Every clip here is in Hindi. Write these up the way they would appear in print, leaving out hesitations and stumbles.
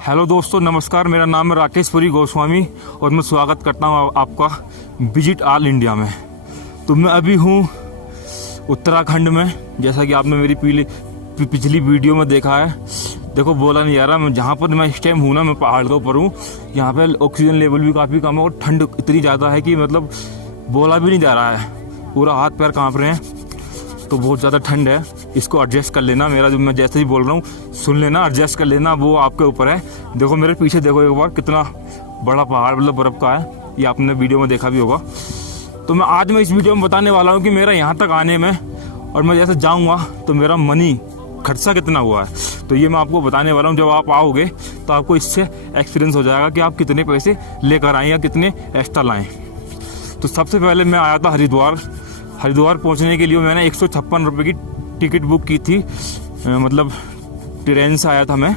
हेलो दोस्तों, नमस्कार। मेरा नाम है राकेश पुरी गोस्वामी और मैं स्वागत करता हूँ आपका विजिट ऑल इंडिया में। तो मैं अभी हूँ उत्तराखंड में, जैसा कि आपने मेरी पिछली वीडियो में देखा है। देखो, बोला नहीं जा रहा, मैं जहाँ पर मैं इस टाइम हूँ ना, मैं पहाड़ के ऊपर हूँ। यहाँ पे ऑक्सीजन लेवल भी काफ़ी कम है और ठंड इतनी ज़्यादा है कि मतलब बोला भी नहीं जा रहा है, पूरा हाथ पैर काँप रहे हैं। तो बहुत ज़्यादा ठंड है, इसको एडजस्ट कर लेना। मेरा जो मैं जैसे ही बोल रहा हूँ सुन लेना, एडजस्ट कर लेना, वो आपके ऊपर है। देखो मेरे पीछे देखो एक बार, कितना बड़ा पहाड़ मतलब बर्फ़ का है, ये आपने वीडियो में देखा भी होगा। तो मैं इस वीडियो में बताने वाला हूँ कि मेरा यहाँ तक आने में और मैं जैसे जाऊँगा तो मेरा मनी खर्चा कितना हुआ है। तो ये मैं आपको बताने वाला हूँ। जब आप आओगे तो आपको इससे एक्सपीरियंस हो जाएगा कि आप कितने पैसे लेकर आएँ या कितने एक्स्ट्रा लाएँ। तो सबसे पहले मैं आया था हरिद्वार पहुंचने के लिए मैंने 156 रुपये की टिकट बुक की थी। मतलब ट्रेन से आया था मैं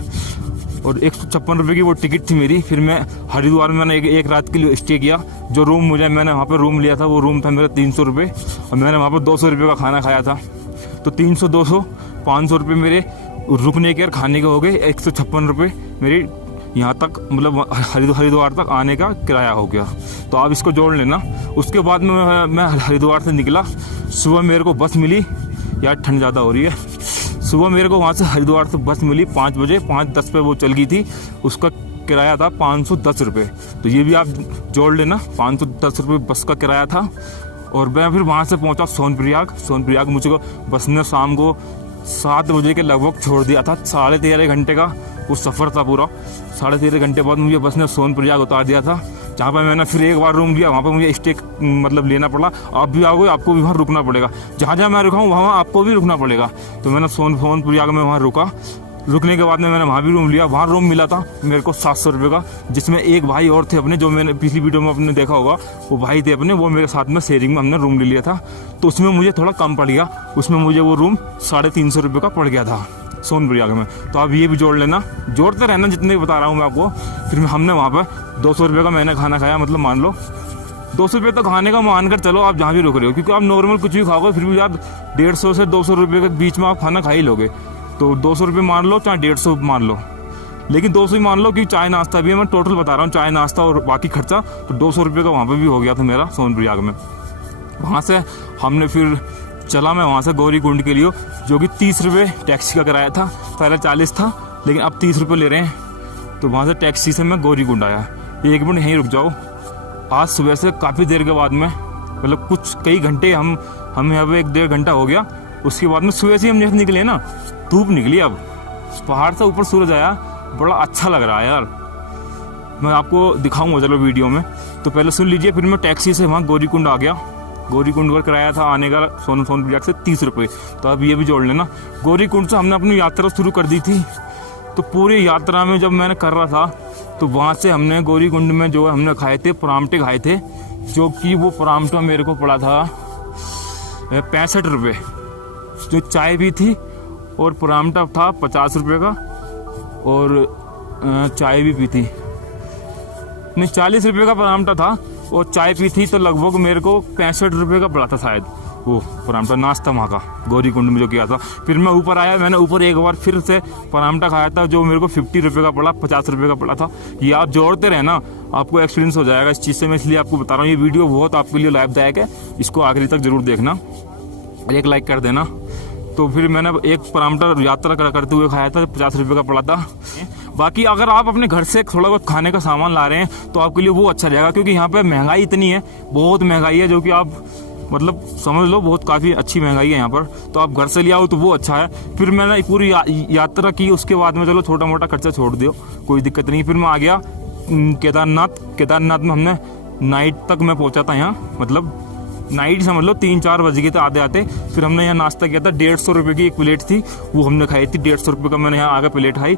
और 156 रुपये की वो टिकट थी मेरी। फिर मैं हरिद्वार में मैंने एक रात के लिए स्टे किया। जो रूम मैंने वहाँ पर रूम लिया था, वो रूम था मेरा 300 रुपये और मैंने वहाँ पर 200 रुपये का खाना खाया था। तो 300, 200, 500 रुपये मेरे रुकने के और खाने के हो गए। 156 रुपये मेरी यहाँ तक मतलब हरिद्वार तक आने का किराया हो गया। तो आप इसको जोड़ लेना। उसके बाद में मैं हरिद्वार से निकला। सुबह मेरे को बस मिली, यार ठंड ज़्यादा हो रही है। सुबह मेरे को वहाँ से हरिद्वार से बस मिली 5 बजे, 5:10 पे वो चल गई थी। उसका किराया था 510 रुपये। तो ये भी आप जोड़ लेना, 510 रुपये बस का किराया था। और मैं फिर वहाँ से पहुँचा सोनप्रयाग। मुझे बस ने शाम को 7 बजे के लगभग छोड़ दिया था। 13.5 घंटे का वो सफ़र था पूरा। 13.5 घंटे बाद मुझे बस ने सोनप्रयाग उतार दिया था, जहाँ पर मैंने फिर एक बार रूम लिया। वहाँ पर मुझे स्टे मतलब लेना पड़ा। आप भी आओगे, आपको भी वहाँ रुकना पड़ेगा। जहाँ मैं रुका हूँ वहाँ आपको भी रुकना पड़ेगा। तो मैंने सोनप्रयाग में वहाँ रुका। रुकने के बाद में मैंने वहाँ भी रूम लिया। वहाँ रूम मिला था मेरे को 700 रुपये का, जिसमें एक भाई और थे अपने, जो मैंने पिछली वीडियो में आपने देखा होगा। वो भाई थे अपने, वो मेरे साथ में शेयरिंग में हमने रूम ले लिया था। तो उसमें मुझे थोड़ा कम पड़ गया। उसमें मुझे वो रूम 350 रुपये का पड़ गया था सोनप्रयाग में। तो आप ये भी जोड़ लेना, जोड़ते रहना जितने बता रहा हूँ मैं आपको। फिर हमने वहाँ पर 200 रुपये का मैंने खाना खाया। मतलब मान लो 200 रुपये तो खाने का मानकर चलो आप जहाँ भी रुक रहे हो, क्योंकि आप नॉर्मल कुछ भी खाओगे फिर भी यार 150 से 200 रुपये के बीच में आप खाना खा ही लोगे। तो 200 रुपये मान लो, चाहे 150 मान लो, लेकिन 200 ही मान लो, क्योंकि चाय नाश्ता भी है। मैं टोटल बता रहा हूँ, चाय नाश्ता और बाकी खर्चा। तो 200 रुपये का वहाँ पर भी हो गया था मेरा सोनप्रयाग में। वहाँ से हमने फिर चला मैं वहाँ से गौरीकुंड के लिए, जो कि 30 रुपये टैक्सी का किराया था। पहले 40 था, लेकिन अब 30 रुपये ले रहे हैं। तो वहाँ से टैक्सी से मैं गौरीकुंड आया। 1 मिनट यहीं रुक जाओ। आज सुबह से काफ़ी देर के बाद में, मतलब कई घंटे हम यहाँ पर 1-1.5 घंटा हो गया। उसके बाद में सुबह से हम जैसे निकले ना, धूप निकली। अब पहाड़ से ऊपर सूरज आया, बड़ा अच्छा लग रहा है यार। मैं आपको दिखाऊंगा चलो वीडियो में। तो पहले सुन लीजिए। फिर मैं टैक्सी से वहाँ गौरीकुंड आ गया। गौरीकुंड का किराया था आने का सोनप्रयाग से 30 रुपये। तो अब ये भी जोड़ लेना। गौरीकुंड से हमने अपनी यात्रा शुरू कर दी थी। तो पूरी यात्रा में जब मैंने कर रहा था, तो वहाँ से हमने गौरीकुंड में जो हमने खाए थे, परामठे खाए थे, जो कि वो परामठा मेरे को पड़ा था 65 रुपये। जो चाय भी थी और परामठा था 50 रुपये का, और चाय भी पी थी। नहीं, 40 रुपये का परामठा था और चाय पी थी। तो लगभग मेरे को 65 रुपये का पड़ा था शायद वो परामठा, नाश्ता वहाँ का गौरीकुंड में जो किया था। फिर मैं ऊपर आया, मैंने ऊपर एक बार फिर से परामठा खाया था, जो मेरे को 50 रुपये का पड़ा, 50 रुपये का पड़ा था। ये आप जोड़ते रहना, आपको एक्सपीरियंस हो जाएगा इस चीज़ से। मैं इसलिए आपको बता रहा हूँ, ये वीडियो बहुत आपके लिए लाभदायक है। इसको आखिरी तक जरूर देखना, एक लाइक कर देना। तो फिर मैंने एक परामठा यात्रा करते हुए खाया था, 50 रुपये का पड़ा था। बाकी अगर आप अपने घर से थोड़ा बहुत खाने का सामान ला रहे हैं तो आपके लिए वो अच्छा रहेगा, क्योंकि यहाँ पे महंगाई इतनी है, बहुत महंगाई है, जो कि आप मतलब समझ लो बहुत काफ़ी अच्छी महंगाई है यहाँ पर। तो आप घर से ले आओ तो वो अच्छा है। फिर मैंने पूरी यात्रा की। उसके बाद में चलो छोटा मोटा खर्चा छोड़ दियो, कोई दिक्कत नहीं। फिर मैं आ गया केदारनाथ में हमने नाइट तक मैं पहुँचा था यहाँ, मतलब नाइट समझ लो 3-4 बज गए थे आते आते। फिर हमने यहाँ नाश्ता किया था। 150 रुपये की एक प्लेट थी, वो हमने खाई थी। 150 रुपये का मैंने यहाँ आगे प्लेट खाई,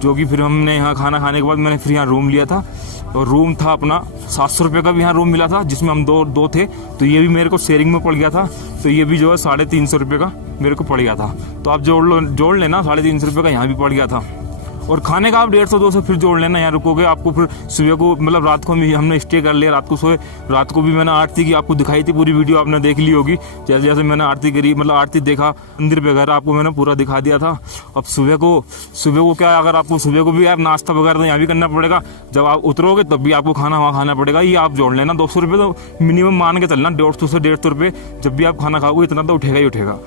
जो कि फिर हमने यहाँ खाना खाने के बाद मैंने फिर यहाँ रूम लिया था। और रूम था अपना 700 रुपये का भी यहाँ रूम मिला था, जिसमें हम दो थे। तो ये भी मेरे को शेयरिंग में पड़ गया था। तो ये भी जो है 350 रुपये का मेरे को पड़ गया था। तो आप जोड़ लेना, 350 रुपये का यहाँ भी पड़ गया था। और खाने का आप 150-200 फिर जोड़ लेना, यहाँ रुकोगे आपको फिर सुबह को मतलब रात को भी हमने स्टे कर लिया, रात को सोए, रात को भी मैंने आरती की आपको दिखाई थी, पूरी वीडियो आपने देख ली होगी। जैसे जैसे मैंने आरती करी मतलब आरती देखा मंदिर वगैरह आपको मैंने पूरा दिखा दिया था। अब सुबह को क्या, अगर आपको सुबह को भी यार नाश्ता वगैरह तो यहाँ भी करना पड़ेगा, जब आप उतरोगे तब भी आपको खाना वहाँ खाना पड़ेगा। ये आप जोड़ लेना 200 रुपये तो मिनिमम मान के चलना, 150 से 150 रुपये जब भी आप खाना खाओगे इतना तो उठेगा ही उठेगा।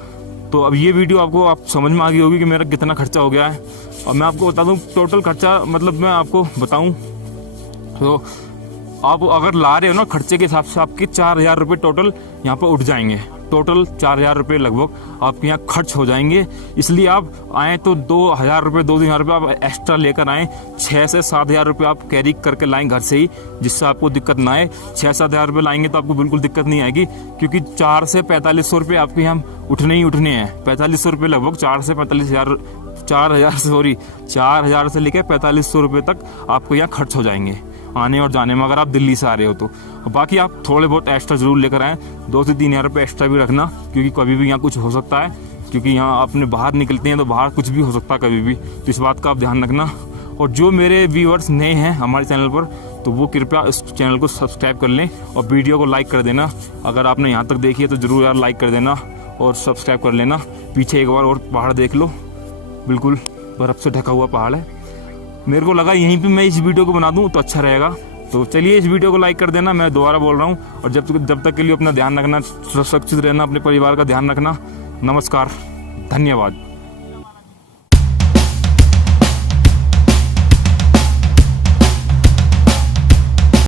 तो अब ये वीडियो आपको आप समझ में आ गई होगी कि मेरा कितना खर्चा हो गया है। और मैं आपको बता दूं टोटल खर्चा, मतलब मैं आपको बताऊं तो आप अगर ला रहे हो ना खर्चे के हिसाब से आपके 4,000 रुपये टोटल यहाँ पर उठ जाएंगे। टोटल 4,000 रुपये लगभग आपके यहाँ खर्च हो जाएंगे। इसलिए आप आए तो 2,000 रुपये 2,000 रुपये आप एक्स्ट्रा लेकर आएँ। 6 से 7,000 रुपये आप कैरी करके लाएं घर से ही, जिससे आपको दिक्कत ना आए। 6-7,000 रुपये लाएंगे तो आपको बिल्कुल दिक्कत नहीं आएगी, क्योंकि 4 से 4,500 रुपये आपके यहाँ उठने ही उठने हैं। 4,500 रुपये लगभग 4 से 45,000 4,000 से लेकर 4,500 रुपये तक आपको यहाँ खर्च हो जाएंगे आने और जाने में, अगर आप दिल्ली से आ रहे हो तो। बाकी आप थोड़े बहुत एक्स्ट्रा जरूर लेकर आएँ, 2 से 3,000 रुपये एक्स्ट्रा भी रखना, क्योंकि कभी भी यहाँ कुछ हो सकता है, क्योंकि यहाँ अपने बाहर निकलते हैं तो बाहर कुछ भी हो सकता है कभी भी, तो इस बात का आप ध्यान रखना। और जो मेरे व्यूअर्स नए हैं हमारे चैनल पर, तो वो कृपया इस चैनल को सब्सक्राइब कर लें और वीडियो को लाइक कर देना। अगर आपने यहाँ तक देखी है तो ज़रूर यार लाइक कर देना और सब्सक्राइब कर लेना। पीछे एक बार और पहाड़ देख लो, बिल्कुल बर्फ़ से ढका हुआ पहाड़ है। मेरे को लगा यहीं पे मैं इस वीडियो को बना दूं तो अच्छा रहेगा। तो चलिए इस वीडियो को लाइक कर देना, मैं दोबारा बोल रहा हूं। और जब तक के लिए अपना ध्यान रखना, सुरक्षित रहना, अपने परिवार का ध्यान रखना। नमस्कार, धन्यवाद।